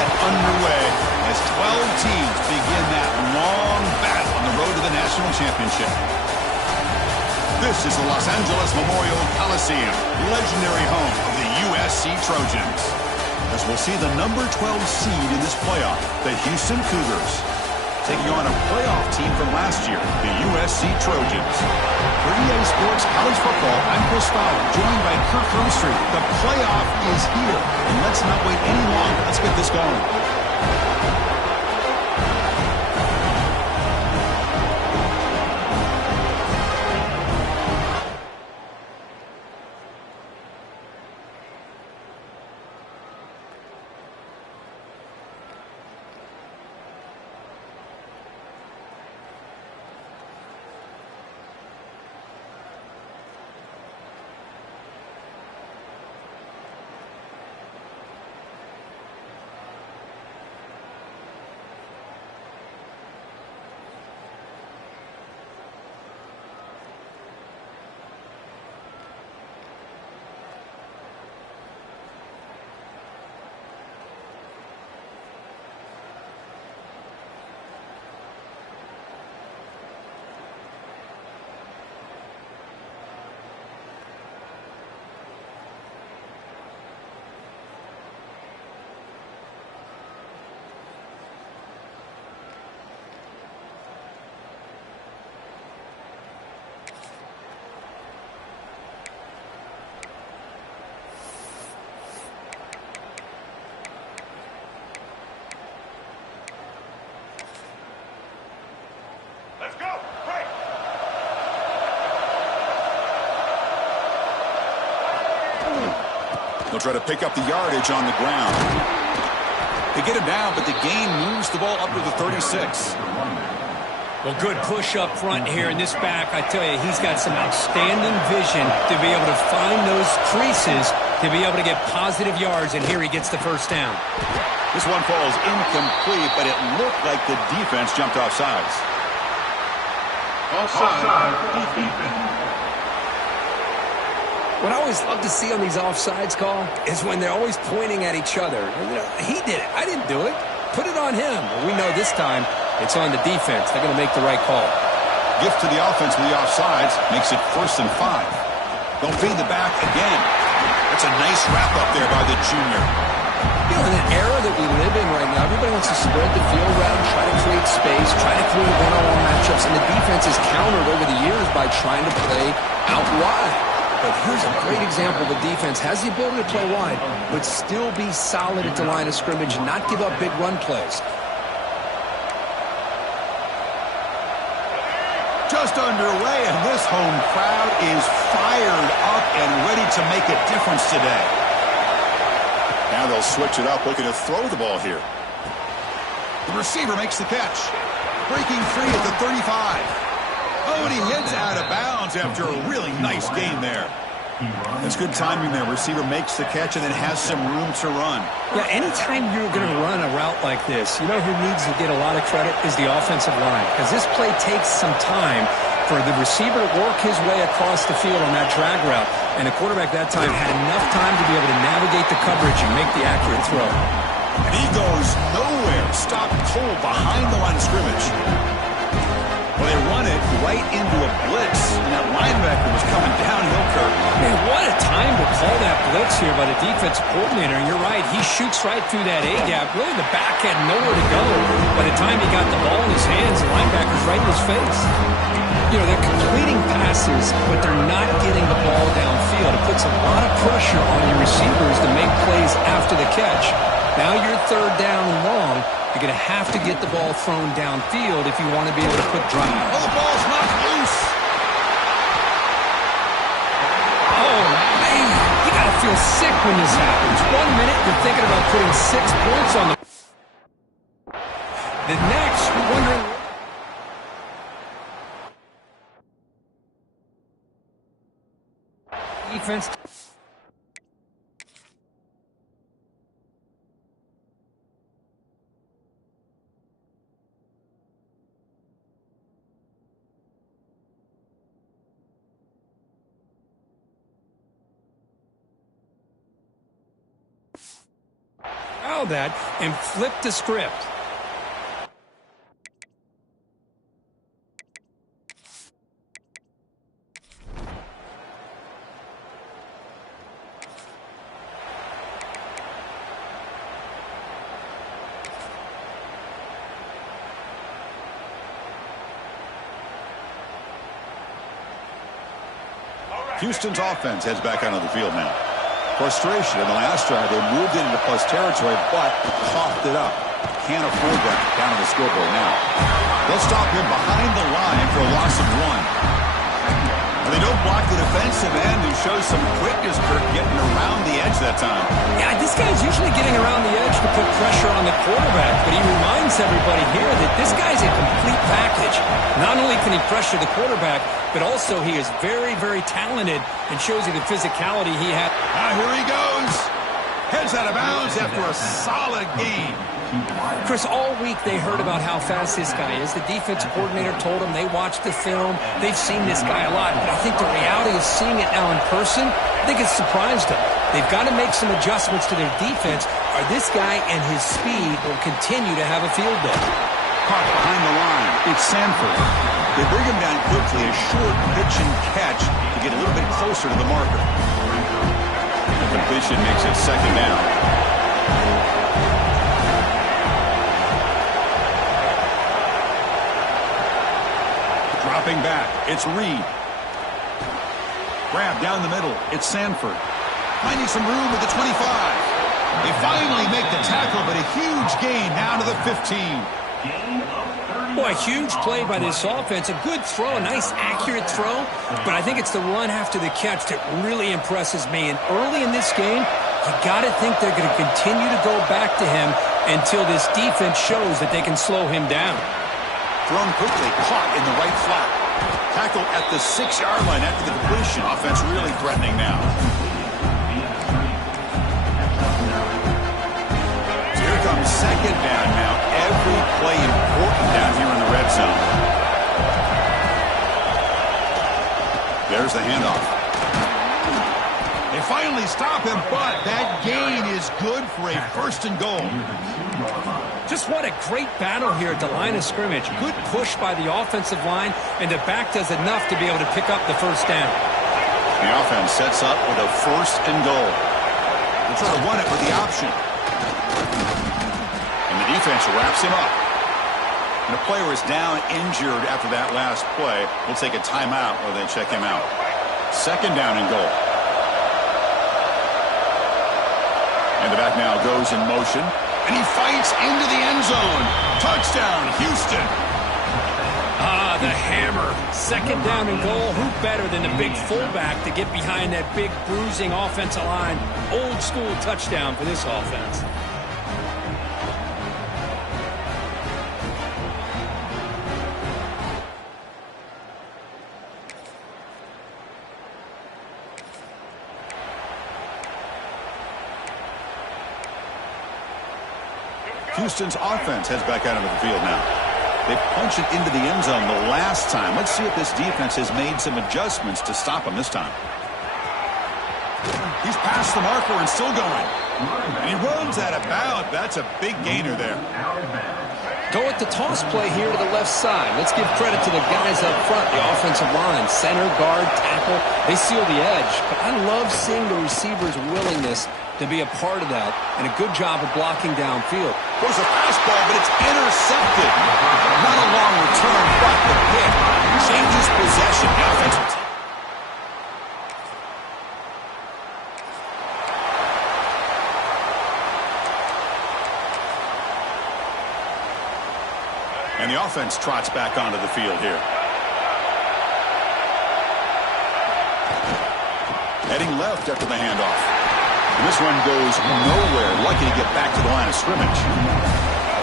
get underway as 12 teams begin that long battle on the road to the national championship. This is the Los Angeles Memorial Coliseum, legendary home of the USC Trojans. As we'll see the number 12 seed in this playoff, the Houston Cougars, taking on a playoff team from last year, the USC Trojans. For EA Sports College Football, I'm Chris Fowler, joined by Kirk Roomstreet. The playoff is here, and let's not wait any longer. Let's get this going. They'll try to pick up the yardage on the ground. They get him down, but the gain moves the ball up to the 36. Well, good push up front here, and this back, I tell you, he's got some outstanding vision to be able to find those creases to be able to get positive yards, and here he gets the first down. This one falls incomplete, but it looked like the defense jumped off sides. Offside, defense. What I always love to see on these offsides call is when they're always pointing at each other. You know, he did it. I didn't do it. Put it on him. Well, we know this time it's on the defense. They're going to make the right call. Gift to the offense with the offsides makes it 1st and 5. They'll feed the back again. That's a nice wrap up there by the junior. You know, in an era that we live in right now, everybody wants to spread the field around, try to create space, try to create one-on-one matchups, and the defense is countered over the years by trying to play out wide. But here's a great example. The defense has the ability to play wide, but still be solid at the line of scrimmage and not give up big run plays. Just underway, and this home crowd is fired up and ready to make a difference today. Now they'll switch it up, looking to throw the ball here. The receiver makes the catch. Breaking free at the 35. Oh, and he heads out of bounds after a really nice gain there. That's good timing there. Receiver makes the catch and then has some room to run. Yeah, anytime you're going to run a route like this, you know who needs to get a lot of credit is the offensive line, because this play takes some time for the receiver to work his way across the field on that drag route, and the quarterback that time had enough time to be able to navigate the coverage and make the accurate throw. And he goes nowhere. Stopped cold behind the line of scrimmage. Well, they run it right into a blitz, and that linebacker was coming downhill, Kirk. Man, what a time to call that blitz here by the defensive coordinator. And you're right, he shoots right through that A-gap. Really, the back had nowhere to go. By the time he got the ball in his hands, the linebacker's right in his face. You know, they're completing passes, but they're not getting the ball downfield. It puts a lot of pressure on your receivers to make plays after the catch. Now you're 3rd down and long. You're going to have to get the ball thrown downfield if you want to be able to put drive. Oh, the ball's knocked loose. Oh, man. You got to feel sick when this happens. 1 minute, you're thinking about putting 6 points on the... The next, you're wondering... Defense... allow that and flip the script. Houston's offense heads back onto the field now. Frustration in the last drive. They moved into plus territory, but coughed it up. Can't afford that down on the scoreboard now. They'll stop him behind the line for a loss of 1. They don't block the defensive end and show some quickness, Kirk, getting around the edge that time. Yeah, this guy's usually getting around the edge to put pressure on the quarterback, but he reminds everybody here that this guy's a complete package. Not only can he pressure the quarterback, but also he is very, very talented and shows you the physicality he has. Here he goes. Heads out of bounds after a solid game. Chris, all week they heard about how fast this guy is. The defensive coordinator told them they watched the film. They've seen this guy a lot. But I think the reality of seeing it now in person, I think it's surprised them. They've got to make some adjustments to their defense, or this guy and his speed will continue to have a field day. Caught behind the line. It's Sanford. They bring him down quickly. A short pitch and catch to get a little bit closer to the marker. The completion makes it second down. Dropping back, it's Reed. Grab down the middle, it's Sanford. Finding some room at the 25. They finally make the tackle, but a huge gain down to the 15. Boy, a huge play by this offense. A good throw, a nice accurate throw. But I think it's the run after the catch that really impresses me. And early in this game, you got to think they're going to continue to go back to him until this defense shows that they can slow him down. Thrown quickly, caught in the right flat. Tackled at the 6-yard line after the completion. Offense really threatening now. So here comes second down now. Every play important down here in the red zone. There's the handoff. They finally stop him, but that gain is good for a first and goal. Just what a great battle here at the line of scrimmage. Good push by the offensive line, and the back does enough to be able to pick up the first down. The offense sets up with a first and goal. They try to run it with the option. And the defense wraps him up. And a player is down injured after that last play. We'll take a timeout while they check him out. Second down and goal. And the back now goes in motion. And he fights into the end zone. Touchdown, Houston. The hammer. Second down and goal. Who better than the big fullback to get behind that big bruising offensive line? Old school touchdown for this offense. Houston's offense heads back out into the field now. They punch it into the end zone the last time. Let's see if this defense has made some adjustments to stop him this time. He's past the marker and still going. And he runs out of bounds. That's a big gainer there. Go with the toss play here to the left side. Let's give credit to the guys up front, the offensive line, center, guard, tackle. They seal the edge. But I love seeing the receiver's willingness to be a part of that, and a good job of blocking downfield. There's a fastball, but it's intercepted. Not a long return, but the pick changes possession. The offensive team. And the offense trots back onto the field here. Heading left after the handoff. And this one goes nowhere. Lucky to get back to the line of scrimmage.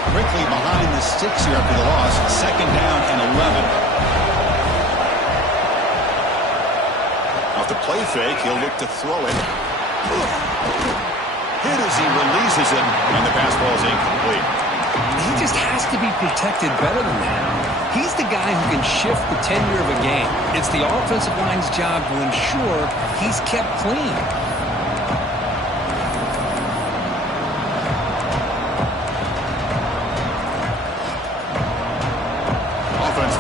Quickly behind the sticks here after the loss. Second down and 11. Off the play fake, he'll look to throw it. Hit as he releases it, and the pass ball is incomplete. He just has to be protected better than that. He's the guy who can shift the tenure of a game. It's the offensive line's job to ensure he's kept clean.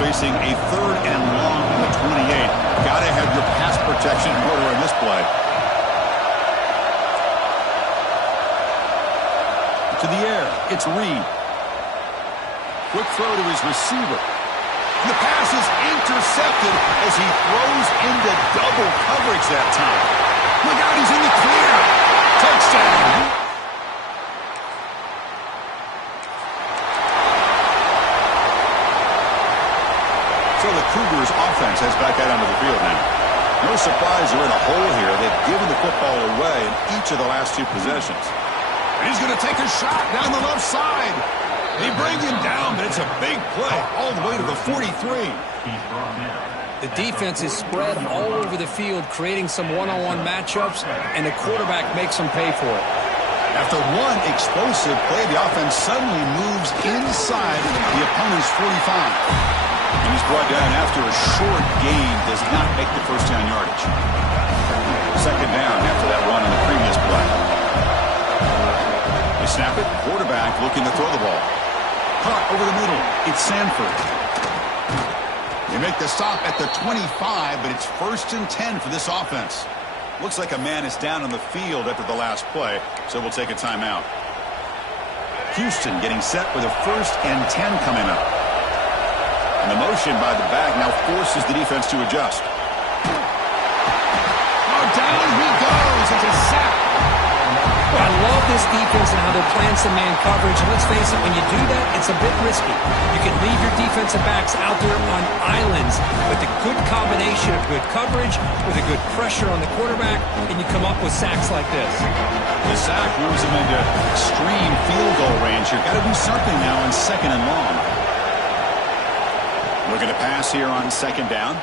facing a 3rd and long in the 28. Got to have your pass protection in order in this play. To the air, it's Reed. Quick throw to his receiver. And the pass is intercepted as he throws into double coverage that time. Look out, he's in the clear. Touchdown. So the Cougars offense heads back out onto the field now. No surprise they're in a hole here. They've given the football away in each of the last 2 possessions. And he's going to take a shot down the left side. They bring him down, but it's a big play all the way to the 43. The defense is spread all over the field, creating some one-on-one matchups, and the quarterback makes them pay for it. After one explosive play, the offense suddenly moves inside the opponent's 45. And he's brought down after a short gain, does not make the first down yardage. 2nd down after that run on the previous play. They snap it, quarterback looking to throw the ball. Caught over the middle, it's Sanford. They make the stop at the 25, but it's 1st and 10 for this offense. Looks like a man is down on the field after the last play, so we'll take a timeout. Houston getting set with a 1st and 10 coming up. And the motion by the back now forces the defense to adjust. Oh, down he goes. It's a sack. Well, I love this defense and how they're playing some man coverage. And let's face it, when you do that, it's a bit risky. You can leave your defensive backs out there on islands with a good combination of good coverage, with a good pressure on the quarterback, and you come up with sacks like this. The sack moves him into extreme field goal range here. Got to do something now on 2nd and long. Looking to pass here on 2nd down.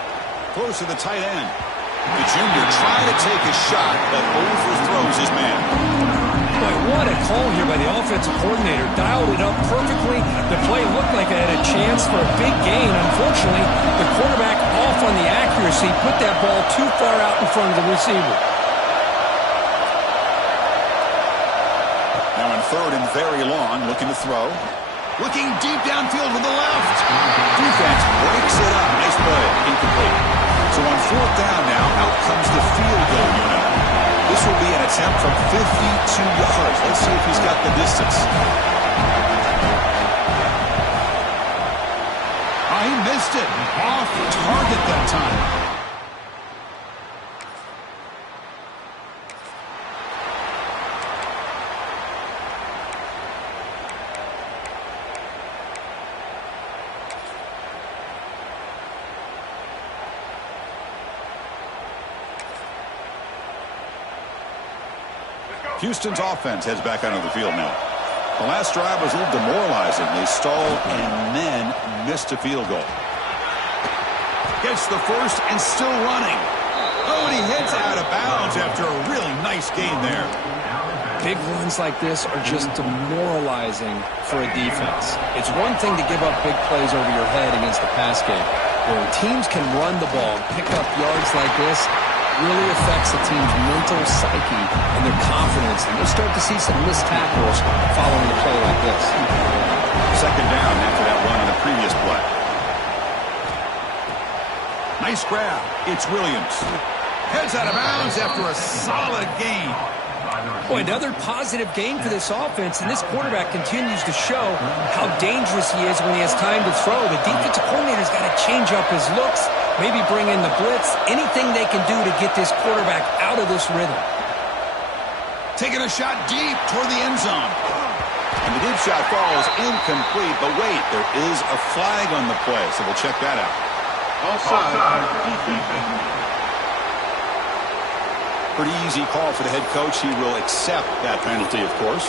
Close to the tight end. The junior trying to take a shot, but overthrows his man. Boy, what a call here by the offensive coordinator. Dialed it up perfectly. The play looked like it had a chance for a big gain. Unfortunately, the quarterback off on the accuracy, put that ball too far out in front of the receiver. Now on 3rd and very long, looking to throw. Looking deep downfield to the left. Defense breaks it up. Nice play. Incomplete. So on 4th down now, out comes the field goal unit. This will be an attempt from 52 yards. Let's see if he's got the distance. Oh, he missed it. Off target that time. Houston's offense heads back onto the field now. The last drive was a little demoralizing. They stalled and then missed a field goal. Gets the 1st and still running. Oh, and he hits out of bounds after a really nice gain there. Big runs like this are just demoralizing for a defense. It's one thing to give up big plays over your head against the pass game. When teams can run the ball, pick up yards like this, really affects the team's mental psyche and their confidence. And you'll start to see some missed tackles following a play like this. 2nd down after that run on the previous play. Nice grab. It's Williams. Heads out of bounds after a solid gain. Boy, another positive gain for this offense, and this quarterback continues to show how dangerous he is when he has time to throw. The defensive coordinator's got to change up his looks, maybe bring in the blitz, anything they can do to get this quarterback out of this rhythm. Taking a shot deep toward the end zone. And the deep shot falls incomplete, but wait, there is a flag on the play, so we'll check that out. Offside. Pretty easy call for the head coach. He will accept that penalty, of course.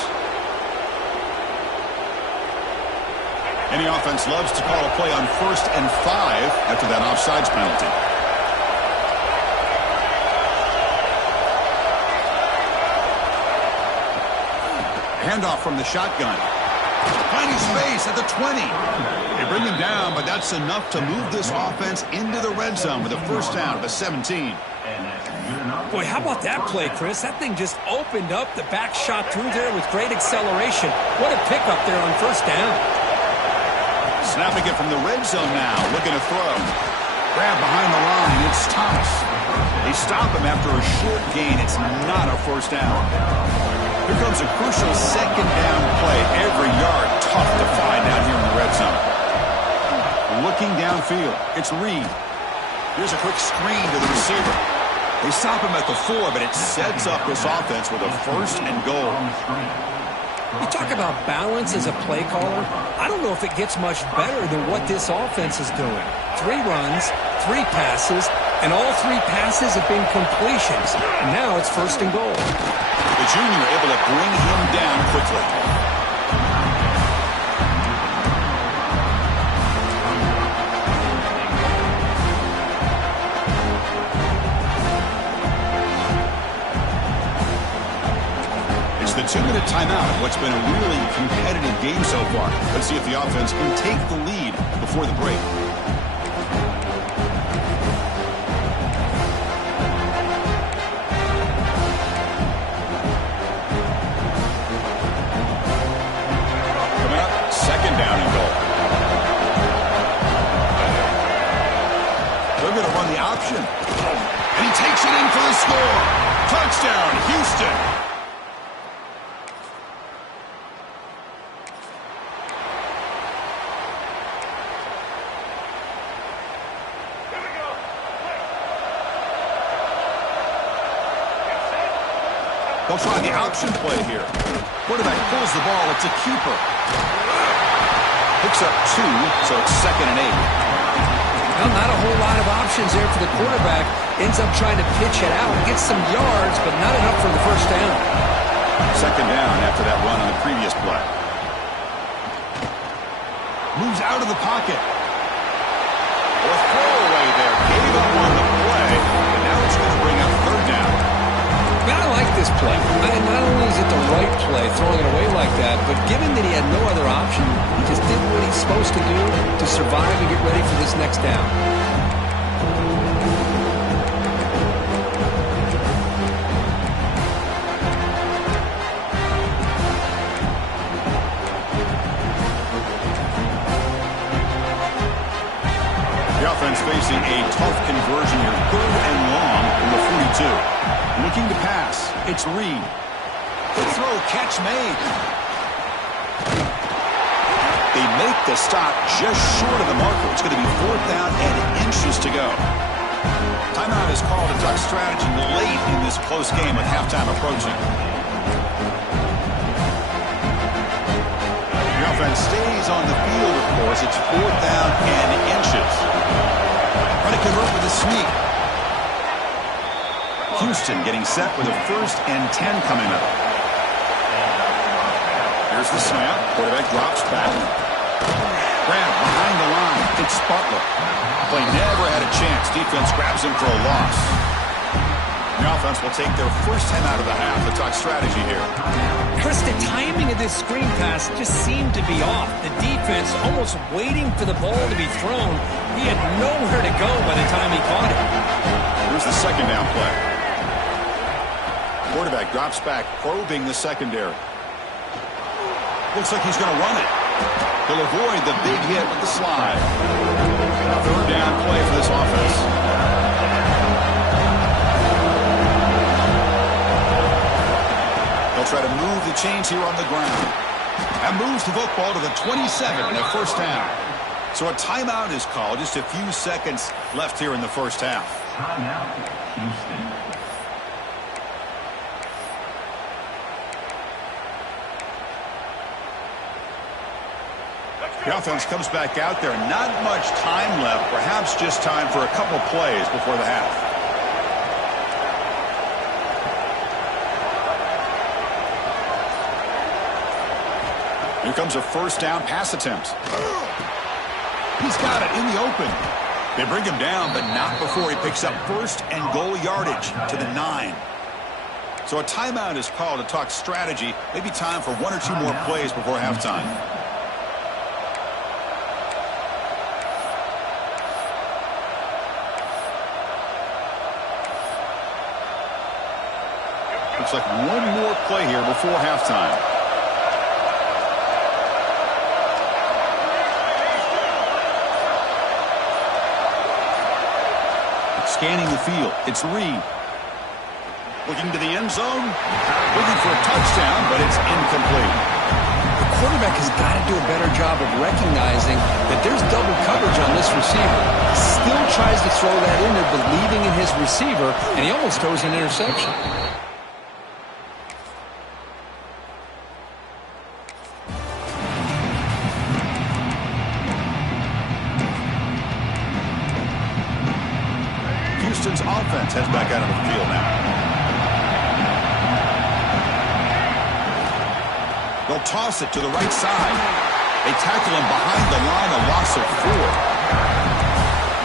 Any offense loves to call a play on 1st and 5 after that offsides penalty. Handoff from the shotgun. Finding space at the 20. They bring him down, but that's enough to move this offense into the red zone with a 1st down at the 17. Boy, how about that play, Chris? That thing just opened up. The back shot through there with great acceleration. What a pickup there on 1st down. Snapping it from the red zone now. Looking to throw. Grab behind the line. It's Thomas. They stop him after a short gain. It's not a first down. Here comes a crucial second down play. Every yard tough to find down here in the red zone. Looking downfield. It's Reed. Here's a quick screen to the receiver. They stop him at the 4, but it sets up this offense with a first and goal. You talk about balance as a play caller. I don't know if it gets much better than what this offense is doing. 3 runs, 3 passes, and all 3 passes have been completions. And now it's first and goal. The junior able to bring him down quickly. The 2-minute timeout of what's been a really competitive game so far. Let's see if the offense can take the lead before the break. Coming up, second down and goal. They're going to run the option. And he takes it in for the score. Touchdown, Houston. They'll try the option play here. Quarterback pulls the ball. It's a keeper. Picks up 2, so it's second and 8. Well, not a whole lot of options there for the quarterback. Ends up trying to pitch it out. Gets some yards, but not enough for the first down. Second down after that run on the previous play. Moves out of the pocket. A throwaway there. Gave up on the play, and now it's going to bring up third down. I like this play. Not only is it the right play, throwing it away like that, but given that he had no other option, he just did what he's supposed to do to survive and get ready for this next down. The offense facing a tough conversion here. 3rd and long from the 42. Looking to pass. It's Reed. The throw, catch made. They make the stop just short of the marker. It's going to be 4th down and inches to go. Timeout is called to talk strategy late in this close game with halftime approaching. The offense stays on the field, of course. It's 4th down and inches. Trying to convert with a sneak. Houston getting set with a 1st and 10 coming up. Here's the snap. Quarterback drops back. Grab behind the line. It's Butler. Play never had a chance. Defense grabs him for a loss. The offense will take their first time out of the half to talk strategy here. Chris, the timing of this screen pass just seemed to be off. The defense almost waiting for the ball to be thrown. He had nowhere to go by the time he caught it. Here's the second down play. Quarterback drops back, probing the secondary. Looks like he's going to run it. He'll avoid the big hit with the slide. 3rd down play for this offense. They'll try to move the chains here on the ground. That moves the football to the 27 and a first down. So a timeout is called. Just a few seconds left here in the first half. Timeout, Houston. The offense comes back out there. Not much time left. Perhaps just time for a couple plays before the half. Here comes a first down pass attempt. He's got it in the open. They bring him down, but not before he picks up 1st and goal yardage to the 9. So a timeout is called to talk strategy. Maybe time for 1 or 2 more plays before halftime. Looks like 1 more play here before halftime. Scanning the field. It's Reed. Looking to the end zone. Looking for a touchdown, but it's incomplete. The quarterback has got to do a better job of recognizing that there's double coverage on this receiver. He still tries to throw that in there, believing in his receiver, and he almost throws an interception. Houston's offense heads back out of the field now. They'll toss it to the right side. They tackle him behind the line, a loss of 4.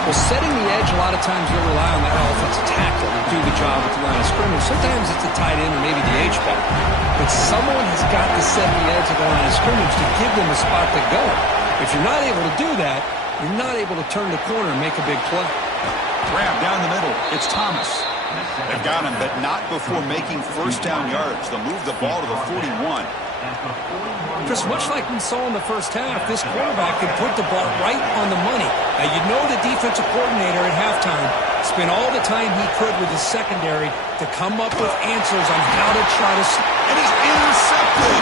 Well, setting the edge, a lot of times you'll rely on that offensive tackle to do the job at the line of scrimmage. Sometimes it's a tight end or maybe the H-back. But someone has got to set the edge at the line of scrimmage to give them a spot to go. If you're not able to do that, you're not able to turn the corner and make a big play. Grab down the middle. It's Thomas. They've got him, but not before making first down yards. They'll move the ball to the 41. Just much like we saw in the first half, this quarterback can put the ball right on the money. Now, you know the defensive coordinator at halftime spent all the time he could with his secondary to come up with answers on how to try to... And he's intercepted!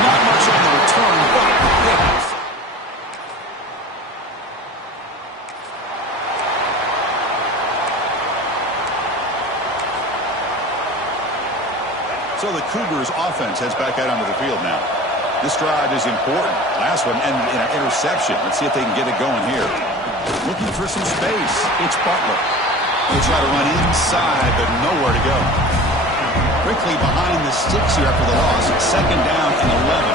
Not much on the return, but hits. So the Cougars' offense heads back out onto the field now. This drive is important. Last one ended in an interception. Let's see if they can get it going here. Looking for some space. It's Butler. He'll try to run inside, but nowhere to go. Quickly behind the sticks here after the loss. Second down and 11.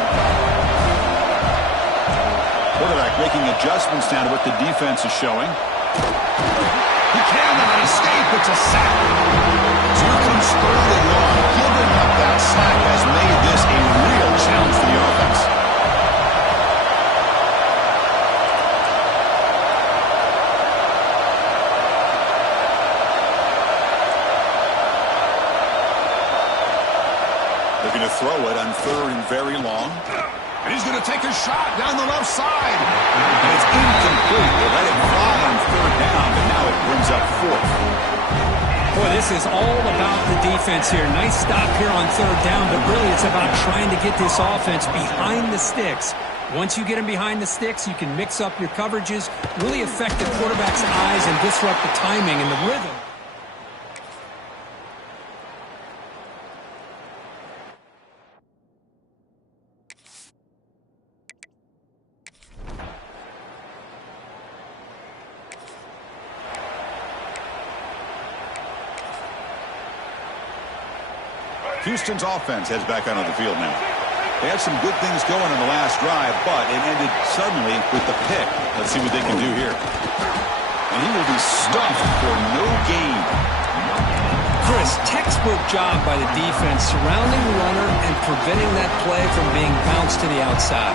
Quarterback making adjustments down to what the defense is showing. He cannot escape. It's a sack. So here comes third and long. Giving up that sack has made this a real challenge for the offense. Looking to throw it on third and very long. And he's going to take a shot down the left side. And it's incomplete. They let it fly on third down, but now it brings up fourth. Boy, this is all about the defense here. Nice stop here on third down, but really it's about trying to get this offense behind the sticks. Once you get them behind the sticks, you can mix up your coverages, really affect the quarterback's eyes and disrupt the timing and the rhythm. Houston's offense heads back onto the field now. They had some good things going in the last drive, but it ended suddenly with the pick. Let's see what they can do here. And he will be stuffed for no gain. Chris, textbook job by the defense surrounding the runner and preventing that play from being bounced to the outside.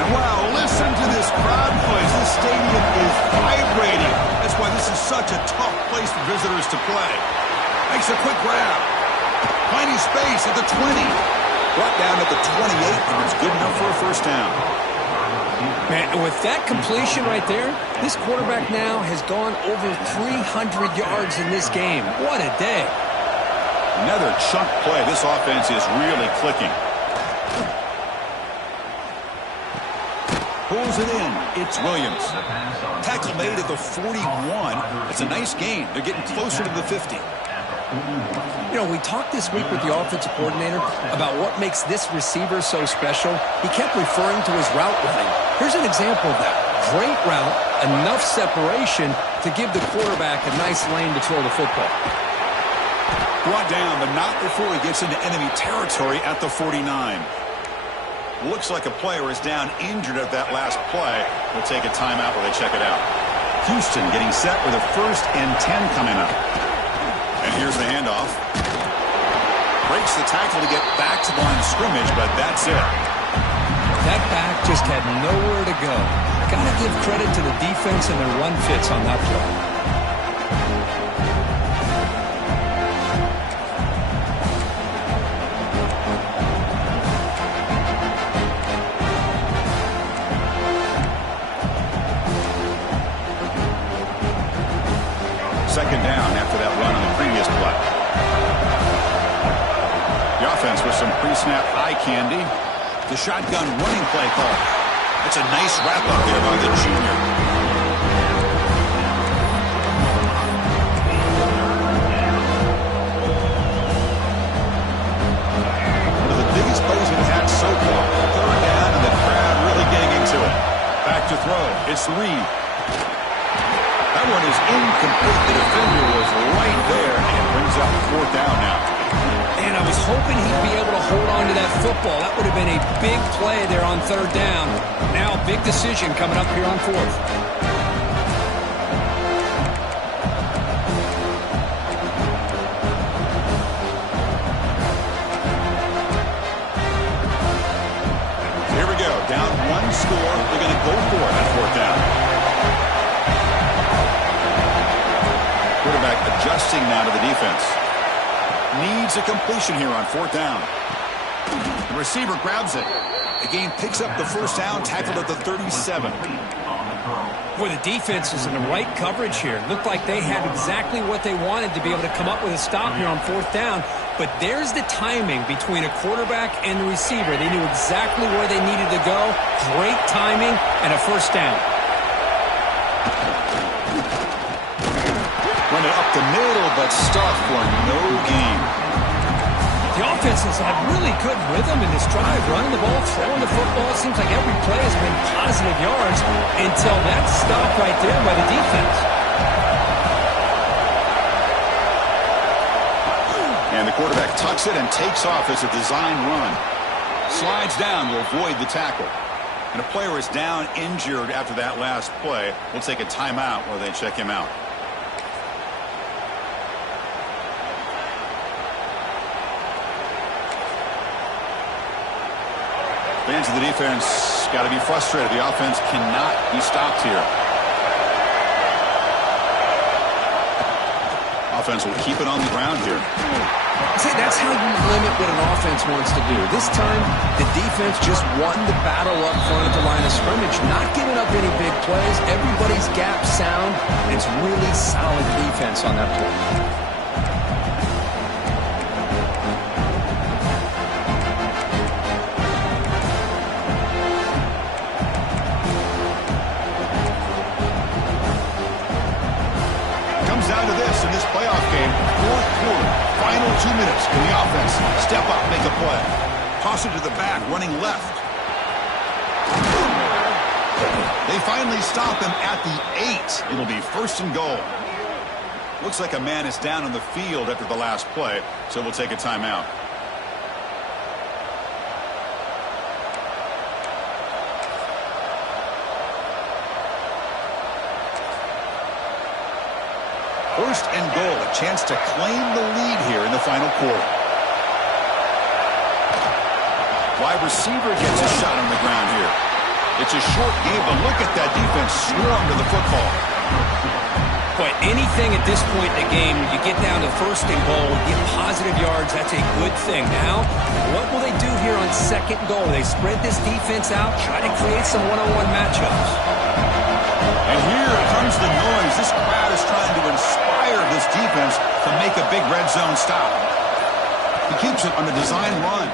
And wow, listen to this crowd noise. This stadium is vibrating. That's why this is such a tough place for visitors to play. Makes a quick grab. Finding space at the 20. Brought down at the 28, and it's good enough for a first down. Man, with that completion right there, this quarterback now has gone over 300 yards in this game. What a day. Another chunk play. This offense is really clicking. Pulls it in. It's Williams. Tackle made at the 41. It's a nice gain. They're getting closer to the 50. You know, we talked this week with the offensive coordinator about what makes this receiver so special. He kept referring to his route running. Here's an example of that. Great route, enough separation to give the quarterback a nice lane to throw the football. Brought down, but not before he gets into enemy territory at the 49. Looks like a player is down injured at that last play. We'll take a timeout while they check it out. Houston getting set with a 1st and 10 coming up. And here's the handoff. Breaks the tackle to get back to the line of scrimmage, but that's it. That back just had nowhere to go. Got to give credit to the defense and their run fits on that play. with some pre-snap eye candy. The shotgun running play call. That's a nice wrap-up there by the junior. One of the biggest plays we've had so far. Third down, and the crowd really getting into it. Back to throw. It's Reed. That one is incomplete. The defender was right there, and brings up fourth down now. And I was hoping he'd be able to hold on to that football. That would have been a big play there on third down. Now, big decision coming up here on fourth. Here we go. Down one score. They're going to go for it on fourth down. Quarterback adjusting now to the defense. Needs a completion here on fourth down. The receiver grabs it. The game picks up the first down, tackled at the 37. Boy, the defense is in the right coverage here. Looked like they had exactly what they wanted to be able to come up with a stop here on fourth down. But there's the timing between a quarterback and the receiver. They knew exactly where they needed to go. Great timing and a first down. Running up the middle, but stuffed for no gain. The offense has had really good rhythm in this drive, running the ball, throwing the football. It seems like every play has been positive yards until that stop right there by the defense. And the quarterback tucks it and takes off as a design run. Slides down to avoid the tackle. And a player is down injured after that last play. We'll take a timeout while they check him out. Fans of the defense got to be frustrated. The offense cannot be stopped here. Offense will keep it on the ground here. See, that's how you limit what an offense wants to do. This time, the defense just won the battle up front at the line of scrimmage, not giving up any big plays. Everybody's gap sound, and it's really solid defense on that play. Down to this in this playoff game, fourth quarter, final 2 minutes. Can the offense step up, make a play? Toss it to the back, running left. They finally stop him at the 8. It'll be first and goal. Looks like a man is down on the field after the last play, so we'll take a timeout. First and goal, a chance to claim the lead here in the final quarter. Wide receiver gets a shot on the ground here. It's a short game, but look at that defense swarm to the football. Boy, anything at this point in the game, when you get down to first and goal, get positive yards, that's a good thing. Now, what will they do here on second goal? They spread this defense out, try to create some one-on-one matchups. And here comes the noise. This crowd is trying to inspire this defense to make a big red zone stop. He keeps it on a design run.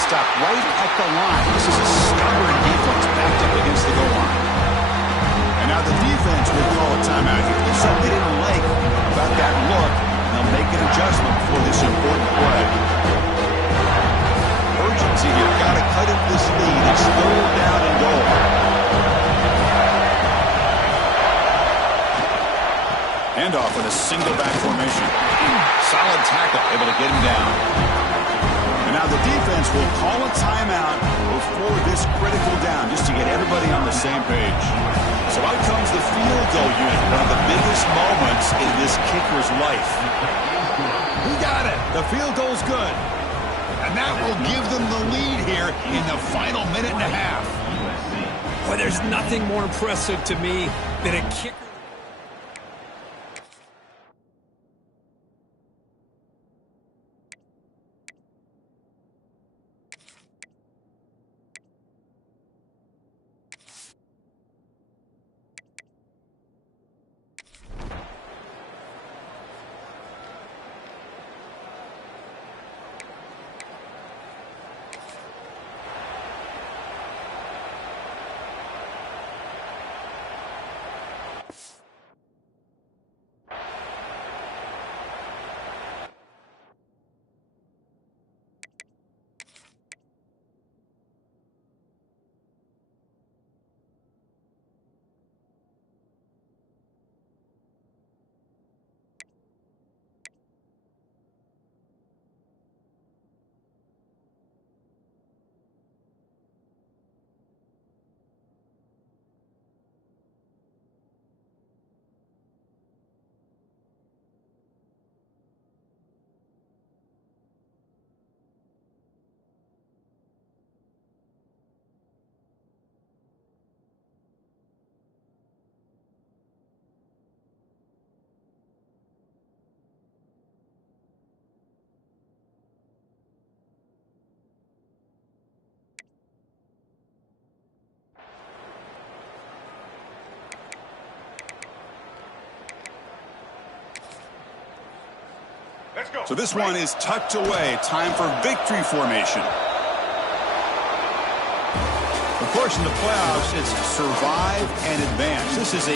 Stop right at the line. This is a stubborn defense backed up against the goal line. And now the defense will call a timeout here. There's something they didn't like about that look, and they'll make an adjustment for this important play. Urgency here. Got to cut into this lead. It's third down and goal. Handoff in a single back formation. Solid tackle, able to get him down. And now the defense will call a timeout before this critical down, just to get everybody on the same page. So out comes the field goal unit, one of the biggest moments in this kicker's life. He got it. The field goal's good. And that will give them the lead here in the final minute and a half. Boy, there's nothing more impressive to me than a kicker. So this one is tucked away. Time for victory formation. Of course, in the playoffs, it's survive and advance. This is a